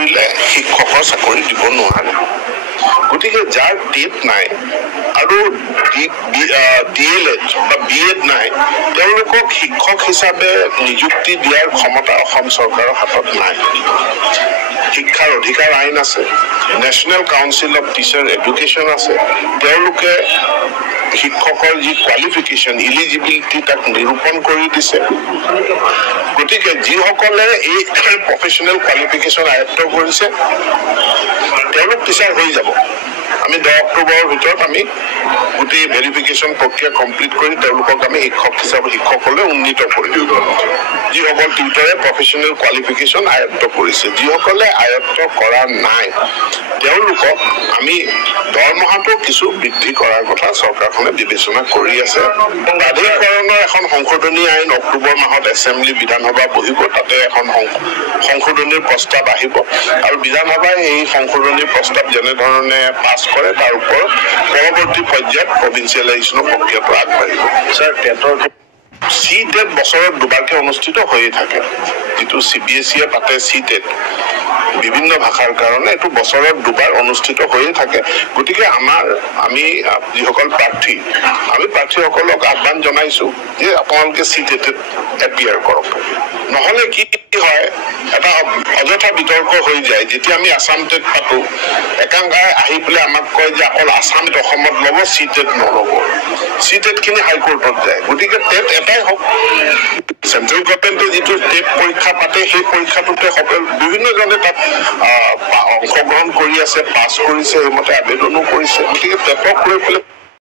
কৰিলে শিক্ষকৰ চাকৰি দিব নোৱাৰে গতিকে যাৰ টেট নাই আৰু DLED বা BEd নাই তেওঁলোকক শিক্ষক হিচাপে নিযুক্তি দিয়াৰ ক্ষমতা অসম চৰকাৰৰ হাতত নাই শিক্ষাৰ অধিকাৰ আইন আছে national council of teacher education আছে তেওঁলোকে শিক্ষকৰ যি কোৱালিফিকেশ্যন ইলিজিবিলিটি তাক নিৰূপণ কৰি দিছে গতিকে যিসকলে এই প্ৰফেশ্যনেল কোৱালিফিকেশ্যন আয়ত্ত কৰিছে তেওঁলোক টিচাৰ হৈ যাব আমি 10 অক্টোবৰৰ ভিতৰত আমি গোটেই ভেৰিফিকেশ্যন প্ৰক্ৰিয়া কমপ্লিট কৰি তেওঁলোকক আমি শিক্ষক হিচাপে শিক্ষকলৈ উন্নীত কৰি দিওঁ যিসকল টিউটৰে প্ৰফেশ্যনেল কোৱালিফিকেশ্যন আয়ত্ত কৰিছে যিসকলে আয়ত্ত কৰা নাই তেওঁলোকক আমি দৰমহাটো কিছু বৃদ্ধি কৰাৰ কথা চৰকাৰখনে বিবেচনা কৰি আছে প্ৰাধিকৰণৰ এখন সংশোধনী আইন অক্টোবৰ মাহত এছেম্বলি বিধানসভা বহিব তাতে এখন সংশোধনীৰ প্ৰস্তাৱ আহিব আৰু বিধানসভাই এই সংশোধনীৰ প্ৰস্তাৱ যেনেধৰণে পাছ কৰে তাৰ ওপৰত পৰৱৰ্তী পৰ্যায়ত প্ৰভিন্সিয়েলাইজেশ্যনৰ প্ৰক্ৰিয়াটো আগবাঢ়িব ছাৰ টেটৰ CTET বছৰত দুবাৰকৈ অনুষ্ঠিত হৈয়ে থাকে যিটো CBSE পাতে CTET বিভিন্ন ভাষাৰ কাৰণে এইটো বছৰত দুবাৰ অনুষ্ঠিত হৈয়ে থাকে গতিকে আমি যিসকল প্ৰাৰ্থী আমি প্ৰাৰ্থীসকলক আহ্বান জনাইছো যে আপোনালোকে CTET এপিয়াৰ কৰক নহলে কি হয় এটা অযথা বিতৰ্ক হৈ যায় যেতিয়া আমি আসাম টেট পাতো একাংশই আহি পেলাই আমাক কয় যে অকল আসামত অসমত ল'ব CTET নল'ব CTET খিনি হাইকোৰ্টত যায় গতিকে টেট এটাই হওক চেন্ট্ৰেল গভৰ্ণমেণ্টে যিটো টেট পৰীক্ষা পাতে সেই পৰীক্ষাটোতে সকলো বিভিন্নজনে তাত অংশগ্ৰহণ কৰি আছে পাছ কৰিছে সেইমতে আবেদনো কৰিছে গতিকে টেটক লৈ পেলাই